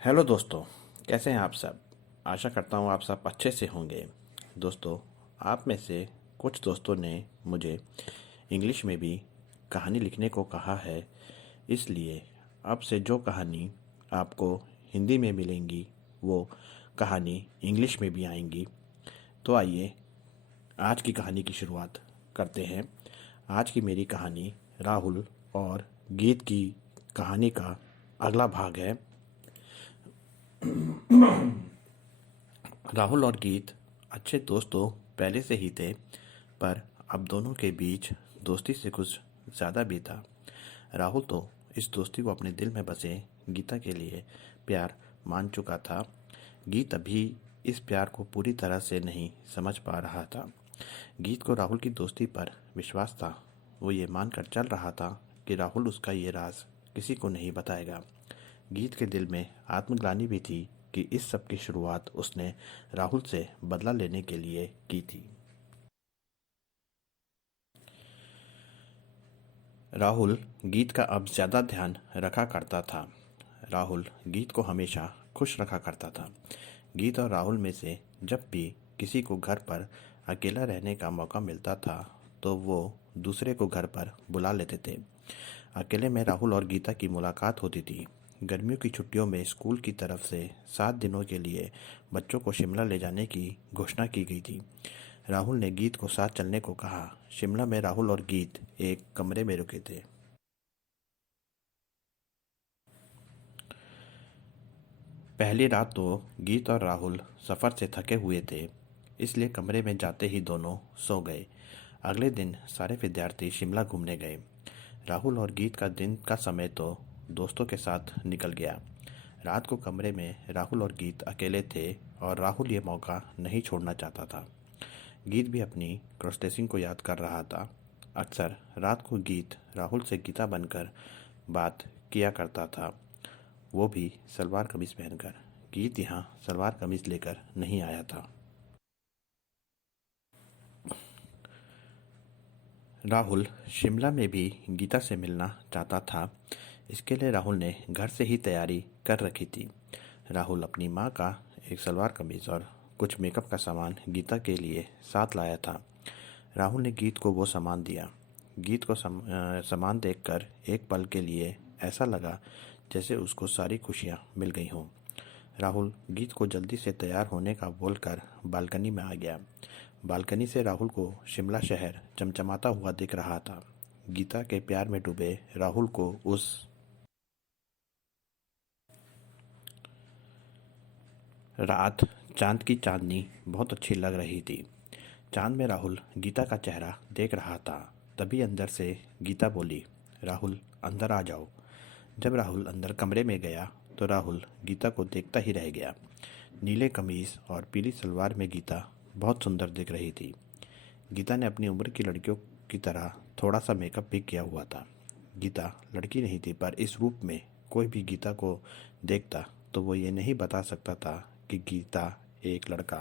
Hello दोस्तों। कैसे हैं आप सब। आशा करता हूँ आप सब अच्छे से होंगे। दोस्तों, आप में से कुछ दोस्तों ने मुझे इंग्लिश में भी कहानी लिखने को कहा है। इसलिए अब से जो कहानी आपको हिंदी में मिलेंगी वो कहानी इंग्लिश में भी आएंगी। तो आइए आज की कहानी की शुरुआत करते हैं। आज की मेरी कहानी राहुल और गीत की कहानी का अगला भाग है। राहुल और गीत अच्छे दोस्त तो पहले से ही थे, पर अब दोनों के बीच दोस्ती से कुछ ज़्यादा भी था। राहुल तो इस दोस्ती को अपने दिल में बसे गीता के लिए प्यार मान चुका था। गीत अभी इस प्यार को पूरी तरह से नहीं समझ पा रहा था। गीत को राहुल की दोस्ती पर विश्वास था। वो ये मानकर चल रहा था कि राहुल उसका ये राज किसी को नहीं बताएगा। गीत के दिल में आत्मग्लानि भी थी कि इस सब की शुरुआत उसने राहुल से बदला लेने के लिए की थी। राहुल गीत का अब ज़्यादा ध्यान रखा करता था। राहुल गीत को हमेशा खुश रखा करता था। गीत और राहुल में से जब भी किसी को घर पर अकेला रहने का मौका मिलता था तो वो दूसरे को घर पर बुला लेते थे। अकेले में राहुल और गीता की मुलाकात होती थी। गर्मियों की छुट्टियों में स्कूल की तरफ से 7 दिनों के लिए बच्चों को शिमला ले जाने की घोषणा की गई थी। राहुल ने गीत को साथ चलने को कहा। शिमला में राहुल और गीत एक कमरे में रुके थे। पहली रात तो गीत और राहुल सफ़र से थके हुए थे, इसलिए कमरे में जाते ही दोनों सो गए। अगले दिन सारे विद्यार्थी शिमला घूमने गए। राहुल और गीत का दिन का समय तो दोस्तों के साथ निकल गया। रात को कमरे में राहुल और गीत अकेले थे और राहुल ये मौका नहीं छोड़ना चाहता था। गीत भी अपनी क्रॉसड्रेसिंग को याद कर रहा था। अक्सर रात को गीत राहुल से गीता बनकर बात किया करता था, वो भी सलवार कमीज पहनकर। गीत यहाँ सलवार कमीज लेकर नहीं आया था। राहुल शिमला में भी गीता से मिलना चाहता था। इसके लिए राहुल ने घर से ही तैयारी कर रखी थी। राहुल अपनी माँ का एक सलवार कमीज और कुछ मेकअप का सामान गीता के लिए साथ लाया था। राहुल ने गीत को वो सामान दिया। गीत को सामान देखकर एक पल के लिए ऐसा लगा जैसे उसको सारी खुशियाँ मिल गई हों। राहुल गीत को जल्दी से तैयार होने का बोलकर बालकनी में आ गया। बालकनी से राहुल को शिमला शहर चमचमाता हुआ दिख रहा था। गीता के प्यार में डूबे राहुल को उस रात चांद की चांदनी बहुत अच्छी लग रही थी। चांद में राहुल गीता का चेहरा देख रहा था। तभी अंदर से गीता बोली, राहुल अंदर आ जाओ। जब राहुल अंदर कमरे में गया तो राहुल गीता को देखता ही रह गया। नीले कमीज और पीली सलवार में गीता बहुत सुंदर दिख रही थी। गीता ने अपनी उम्र की लड़कियों की तरह थोड़ा सा मेकअप भी किया हुआ था। गीता लड़की नहीं थी, पर इस रूप में कोई भी गीता को देखता तो वो ये नहीं बता सकता था कि गीता एक लड़का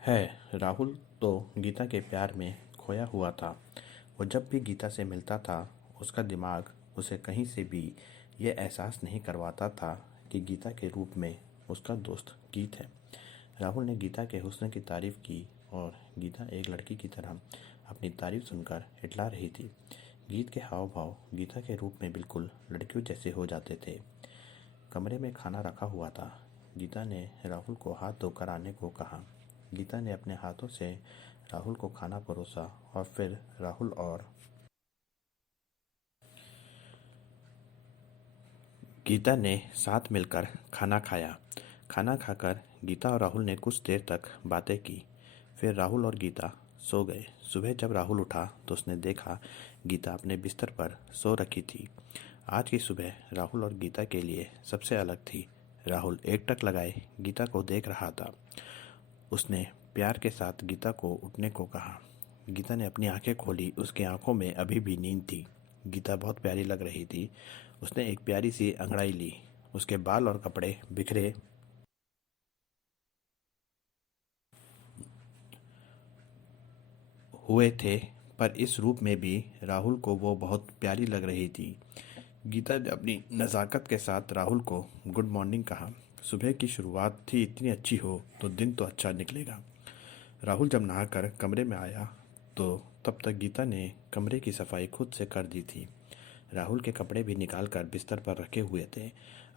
है। राहुल तो गीता के प्यार में खोया हुआ था। वो जब भी गीता से मिलता था उसका दिमाग उसे कहीं से भी ये एहसास नहीं करवाता था कि गीता के रूप में उसका दोस्त गीत है। राहुल ने गीता के हुस्न की तारीफ़ की और गीता एक लड़की की तरह अपनी तारीफ़ सुनकर इटला रही थी। गीत के हाव भाव गीता के रूप में बिल्कुल लड़कियों जैसे हो जाते थे। कमरे में खाना रखा हुआ था। गीता ने राहुल को हाथ धोकर आने को कहा। गीता ने अपने हाथों से राहुल को खाना परोसा और फिर राहुल और गीता ने साथ मिलकर खाना खाया। खाना खाकर गीता और राहुल ने कुछ देर तक बातें की। फिर राहुल और गीता सो गए। सुबह जब राहुल उठा तो उसने देखा गीता अपने बिस्तर पर सो रखी थी। आज की सुबह राहुल और गीता के लिए सबसे अलग थी। राहुल एकटक लगाए गीता को देख रहा था। उसने प्यार के साथ गीता को उठने को कहा। गीता ने अपनी आंखें खोली। उसकी आंखों में अभी भी नींद थी। गीता बहुत प्यारी लग रही थी। उसने एक प्यारी सी अंगड़ाई ली। उसके बाल और कपड़े बिखरे हुए थे, पर इस रूप में भी राहुल को वो बहुत प्यारी लग रही थी। गीता ने अपनी नज़ाकत के साथ राहुल को गुड मॉर्निंग कहा। सुबह की शुरुआत थी, इतनी अच्छी हो तो दिन तो अच्छा निकलेगा। राहुल जब नहाकर कमरे में आया तो तब तक गीता ने कमरे की सफाई खुद से कर दी थी। राहुल के कपड़े भी निकाल कर बिस्तर पर रखे हुए थे।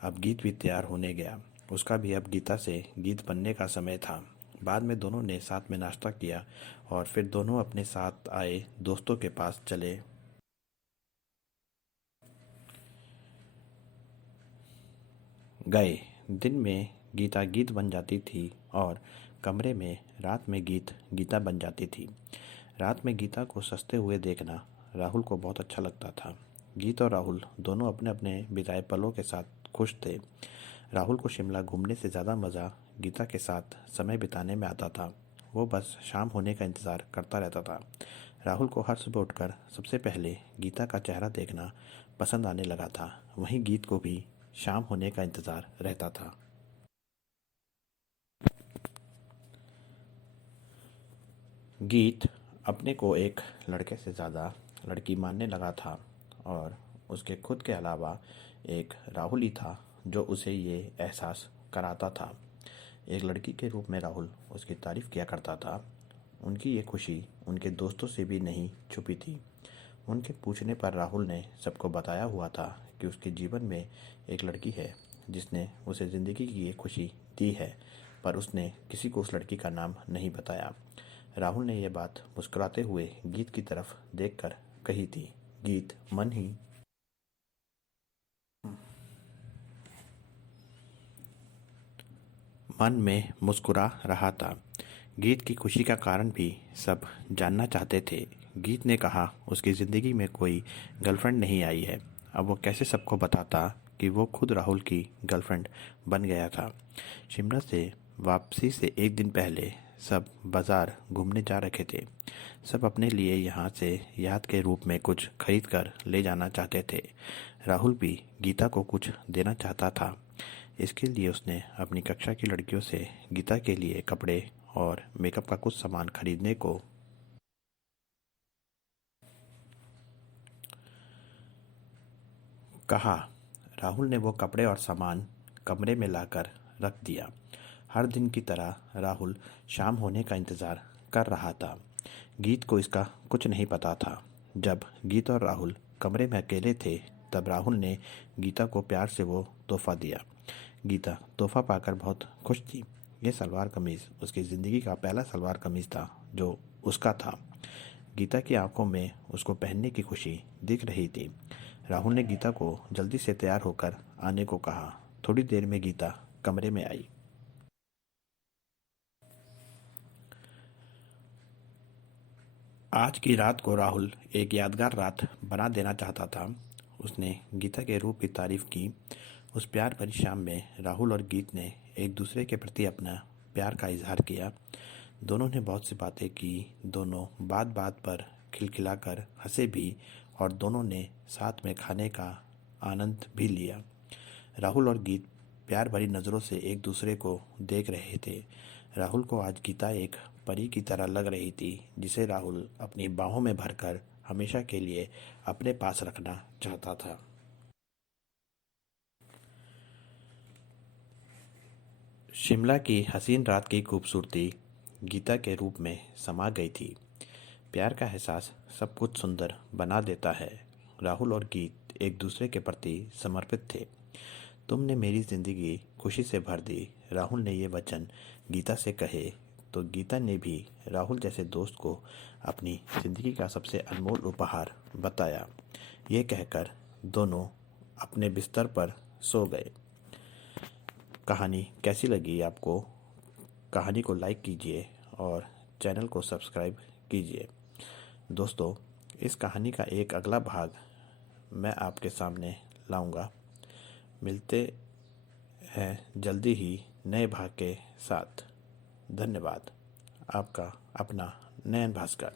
अब गीत भी तैयार होने गया। उसका भी अब गीता से गीत बनने का समय था। बाद में दोनों ने साथ में नाश्ता किया और फिर दोनों अपने साथ आए दोस्तों के पास चले गए। दिन में गीता गीत बन जाती थी और कमरे में रात में गीत गीता बन जाती थी। रात में गीता को सजते हुए देखना राहुल को बहुत अच्छा लगता था। गीत और राहुल दोनों अपने अपने बिताए पलों के साथ खुश थे। राहुल को शिमला घूमने से ज़्यादा मज़ा गीता के साथ समय बिताने में आता था। वो बस शाम होने का इंतज़ार करता रहता था। राहुल को हर सुबह उठकर सबसे पहले गीता का चेहरा देखना पसंद आने लगा था। वहीं गीत को भी शाम होने का इंतज़ार रहता था। गीत अपने को एक लड़के से ज़्यादा लड़की मानने लगा था और उसके खुद के अलावा एक राहुल ही था जो उसे ये एहसास कराता था। एक लड़की के रूप में राहुल उसकी तारीफ़ किया करता था। उनकी ये खुशी उनके दोस्तों से भी नहीं छुपी थी। उनके पूछने पर राहुल ने सबको बताया हुआ था कि उसके जीवन में एक लड़की है जिसने उसे ज़िंदगी की ये खुशी दी है, पर उसने किसी को उस लड़की का नाम नहीं बताया। राहुल ने यह बात मुस्कुराते हुए गीत की तरफ देखकर कही थी। गीत मन में मुस्कुरा रहा था। गीत की खुशी का कारण भी सब जानना चाहते थे। गीत ने कहा उसकी ज़िंदगी में कोई गर्लफ्रेंड नहीं आई है। अब वो कैसे सबको बताता कि वो खुद राहुल की गर्लफ्रेंड बन गया था। शिमला से वापसी से एक दिन पहले सब बाज़ार घूमने जा रखे थे। सब अपने लिए यहाँ से याद के रूप में कुछ खरीद कर ले जाना चाहते थे। राहुल भी गीता को कुछ देना चाहता था। इसके लिए उसने अपनी कक्षा की लड़कियों से गीता के लिए कपड़े और मेकअप का कुछ सामान खरीदने को कहा। राहुल ने वो कपड़े और सामान कमरे में लाकर रख दिया। हर दिन की तरह राहुल शाम होने का इंतज़ार कर रहा था। गीत को इसका कुछ नहीं पता था। जब गीत और राहुल कमरे में अकेले थे तब राहुल ने गीता को प्यार से वो तोहफ़ा दिया। गीता तोहफ़ा पाकर बहुत खुश थी। ये सलवार कमीज़ उसकी ज़िंदगी का पहला सलवार कमीज़ था जो उसका था। गीता की आंखों में उसको पहनने की खुशी दिख रही थी। राहुल ने गीता को जल्दी से तैयार होकर आने को कहा। थोड़ी देर में गीता कमरे में आई। आज की रात को राहुल एक यादगार रात बना देना चाहता था। उसने गीता के रूप की तारीफ की। उस प्यार भरी शाम में राहुल और गीत ने एक दूसरे के प्रति अपना प्यार का इजहार किया। दोनों ने बहुत सी बातें की। दोनों बात बात पर खिलखिलाकर हंसे भी और दोनों ने साथ में खाने का आनंद भी लिया। राहुल और गीत प्यार भरी नज़रों से एक दूसरे को देख रहे थे। राहुल को आज गीता एक परी की तरह लग रही थी जिसे राहुल अपनी बाहों में भरकर हमेशा के लिए अपने पास रखना चाहता था। शिमला की हसीन रात की खूबसूरती गीता के रूप में समा गई थी। प्यार का एहसास सब कुछ सुंदर बना देता है। राहुल और गीत एक दूसरे के प्रति समर्पित थे। तुमने मेरी ज़िंदगी खुशी से भर दी, राहुल ने ये वचन गीता से कहे तो गीता ने भी राहुल जैसे दोस्त को अपनी ज़िंदगी का सबसे अनमोल उपहार बताया। ये कहकर दोनों अपने बिस्तर पर सो गए। कहानी कैसी लगी आपको? कहानी को लाइक कीजिए और चैनल को सब्सक्राइब कीजिए। दोस्तों, इस कहानी का एक अगला भाग मैं आपके सामने लाऊंगा। मिलते हैं जल्दी ही नए भाग के साथ। धन्यवाद। आपका अपना नयन भास्कर।